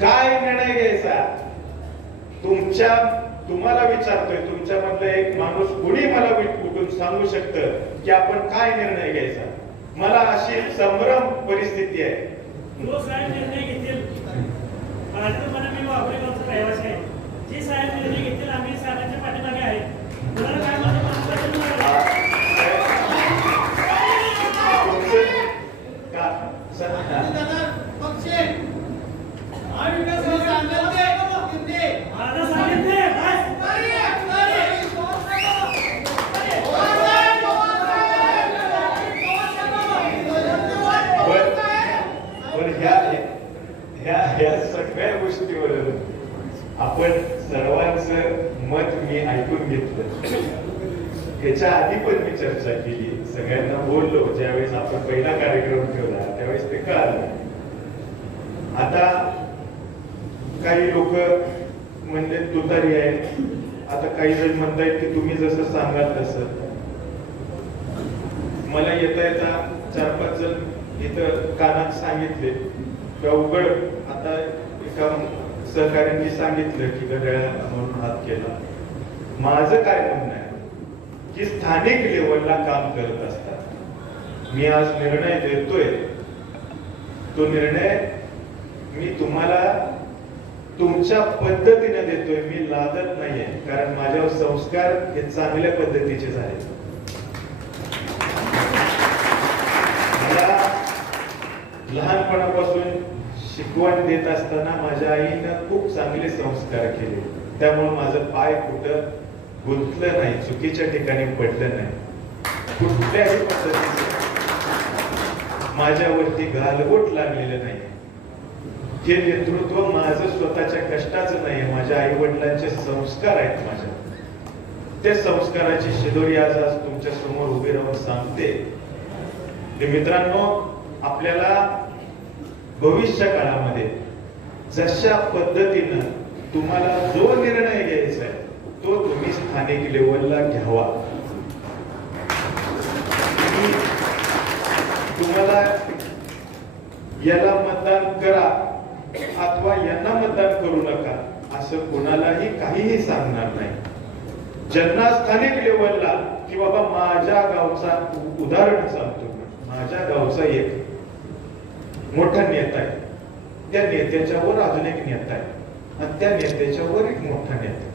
काय निर्णय घ्यायचा? तुमच्या तुम्हाला विचारतोय तुमच्यामधलं एक माणूस कुणी मला उठून सांगू शकतं की आपण काय निर्णय घ्यायचा? मला अशी संभ्रम परिस्थिती आहे. जो साहेब निर्णय घेतील माझ्याप्रमाणे मी वाघोली गावचा रहिवासी आहे. जे साहेब निर्णय घेतील आम्ही साहेबांच्या पाठीमागे आहे. कुणाला काय माझं म्हणणं तुमचं का सर माझं सांगितले बस पण पण ह्या ह्या ह्या सगळ्या गोष्टीवर आपण सर्वांचं मत मी ऐकून घेतलं. याच्या आधी पण मी चर्चा केली. सगळ्यांना बोललो ज्यावेळेस आपण पहिला कार्यक्रम ठेवला त्यावेळेस ते कळालं. आता काही लोक म्हणजे तुतारी आहे. आता काही जण म्हणतायत की तुम्ही जसं सांगाल तसं. मला येता येता चार पाच जण इथं कानात सांगितले. किंवा उघड. आता एका सहकार्यांनी सांगितलं की गड्या म्हणून हात केला. माझं काय म्हणणं आहे? की स्थानिक लेवलला काम करत असतात. मी आज निर्णय देतोय. तो निर्णय मी तुम्हाला तुमच्या पद्धतीने देतोय मी लादत नाहीये. कारण माझ्यावर संस्कार हे चांगल्या पद्धतीचे झाले मला लहानपणापासून शिकवण देत असताना माझ्या आईनं खूप चांगले संस्कार केले. त्यामुळे माझं पाय कुठं गुंतलं नाही चुकीच्या ठिकाणी पडलं नाही. कुठल्याही पद्धतीचं माझ्यावरती गालबोट लागलेलं नाही. हे नेतृत्व माझं स्वतःच्या कष्टाचं नाही माझ्या आई वडिलांचे संस्कार आहेत माझ्या ते संस्काराची शिदोरी आज आज तुमच्यासमोर उभी राहून सांगते. ते मित्रांनो आपल्याला भविष्य काळामध्ये जशा पद्धतीनं तुम्हाला जो निर्णय घ्यायचा आहे तो तुम्ही स्थानिक लेवलला घ्यावा. तुम्हाला याला मतदान करा अथवा यांना मतदान करू नका असं कोणालाही काहीही सांगणार नाही. ज्यांना स्थानिक लेवलला की बाबा माझ्या गावचा उदाहरण सांगतो माझ्या गावचा एक मोठा नेता आहे. त्या नेत्याच्या वर अजून एक नेता आहे. आणि त्या नेत्याच्या वर एक मोठा नेता आहे.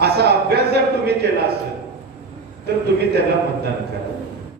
असा अभ्यास जर तुम्ही केला असेल तर तुम्ही त्याला मतदान करा.